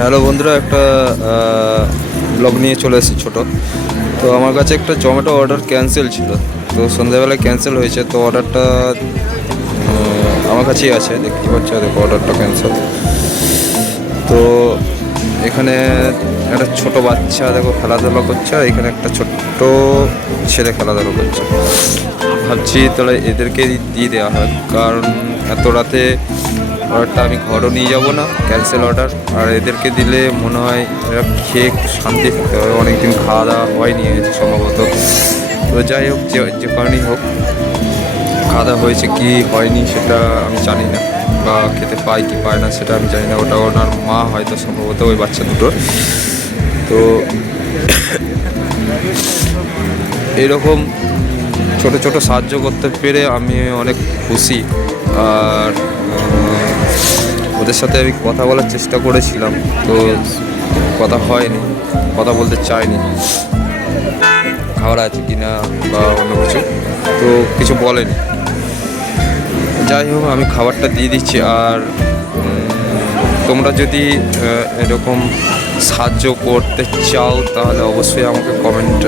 Hello বন্ধুরা, একটা blog নিয়ে চলে এসেছি ছোটো। তো আমার কাছে একটা জোম্যাটো অর্ডার ক্যান্সেল ছিল, তো সন্ধ্যাবেলায় ক্যান্সেল হয়েছে। তো অর্ডারটা আমার কাছেই আছে, দেখতে পাচ্ছ, দেখো অর্ডারটা ক্যান্সেল। তো এখানে একটা ছোট বাচ্চা দেখো খেলাধুলা করছে, আর এখানে একটা ছোট্ট ছেলে খেলাধুলা করছে। ভাবছি তাহলে এদেরকে দিয়ে দেওয়া হয়, কারণ এত রাতে অর্ডারটা আমি ঘরও নিয়ে যাব না, ক্যান্সেল অর্ডার। আর এদেরকে দিলে মনে হয় এরা খেয়ে শান্তি থাকতে হবে, অনেকদিন খাওয়া দাওয়া হয়নি হয়েছে সম্ভবত। তো যাই হোক, যে কারণেই হোক, খাওয়া দাওয়া হয়েছে কি হয়নি সেটা আমি জানি না, বা খেতে পায় কি পায় না সেটা আমি জানি না। ওটা ওনার মা হয়তো সম্ভবত ওই বাচ্চা দুটোর। তো এরকম ছোট ছোট সাহায্য করতে পেরে আমি অনেক খুশি। আর ওদের সাথে আমি কথা বলার চেষ্টা করেছিলাম, তো কথা হয়নি, কথা বলতে চাইনি খাবার আছে কি না বা অন্য কিছু, তো কিছু বলেনি। যাই হোক, আমি খাবারটা দিয়ে দিচ্ছি। আর তোমরা যদি এরকম সাহায্য করতে চাও তাহলে অবশ্যই আমাকে কমেন্ট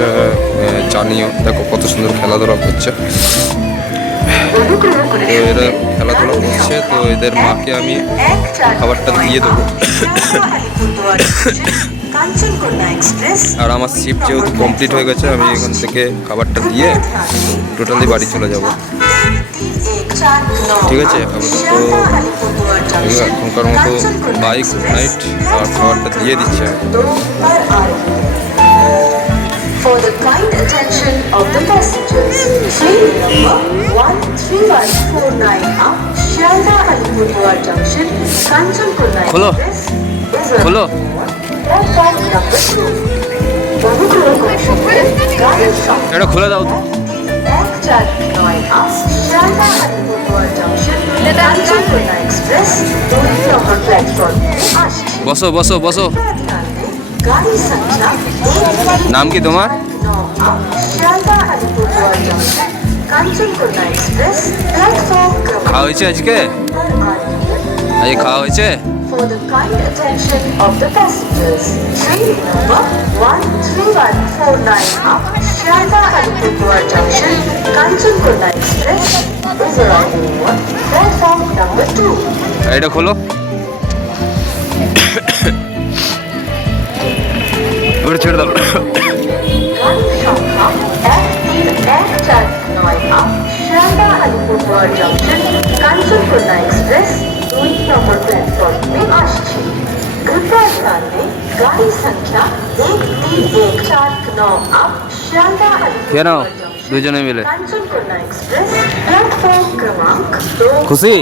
জানিও। দেখো কত সুন্দর খেলাধুলা করছে। তো এরা খেলাধুলা করছে, তো এদের মাকে আমি খাবারটা দিয়ে দেবো। আর আমার শিফট যেহেতু কমপ্লিট হয়ে গেছে, আমি এখান থেকে খাবারটা দিয়ে টোটালি বাড়ি চলে যাব। ঠিক আছে, তো এখনকার মতো বাই, গুড নাইট। আর খাবারটা দিয়ে দিচ্ছে। For the kind attention of the passengers, train number 13149 up Shialda Alipurduar Junction, Kanchankonda Express is platform number 2. অনুগ্রহ করে শুনবেন গাড়ির সংখ্যা এটা খুলে দাও তো। 149 up Shialda Alipurduar Junction, Kanchankonda Express 2 নম্বর প্ল্যাটফর্মে আসছে। বসো বসো বসো। গাড়ি সংখ্যা নাম কি তোমার? Shialda Alipurduar Junction, Kanchankonda Express platform খাওয়া হয়েছে আজকে? আজকে খাওয়া হয়েছে? For the kind attention of the passengers, train number 13149 up Shialda Alipurduar Junction, Kanchankonda Express is arriving on platform number 2. এটা খোলো। ওটা ছেড়ে দাও। গাড়ির সংখ্যা 13149 up Shialda Alipurduar Junction, Kanchankonda Express 2 নম্বর প্ল্যাটফর্মে আসছে। कृपया ध्यान दें, गाड़ी संख्या 13149 up Shialda কেন Alipurduar Junction, দুজনে মিলে Kanchankonda Express प्लेटफॉर्म क्रमांक 2 খুশি?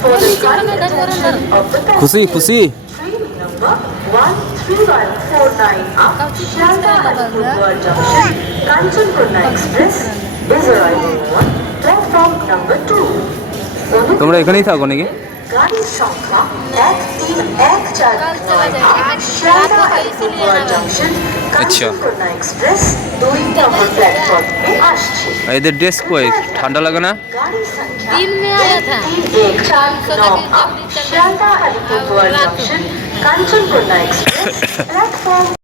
For the kind attention of the খুশি passengers, খুশি? train number 13149 up Shialda Alipurduar Junction, Kanchankonda Express is arriving on platform number 2. তোমরা এখানেই থাকো নাকি? গাড়ির সংখ্যা 13149 up Shialda Alipurduar Junction, Kanchankonda Express 2 নম্বর প্ল্যাটফর্মে আসছে। এদের ড্রেস কই? ঠান্ডা লাগে না? गाड़ी संख्या दिन में आया था 13149 up Shialda Alipurduar Junction, Kanchankonda Express platform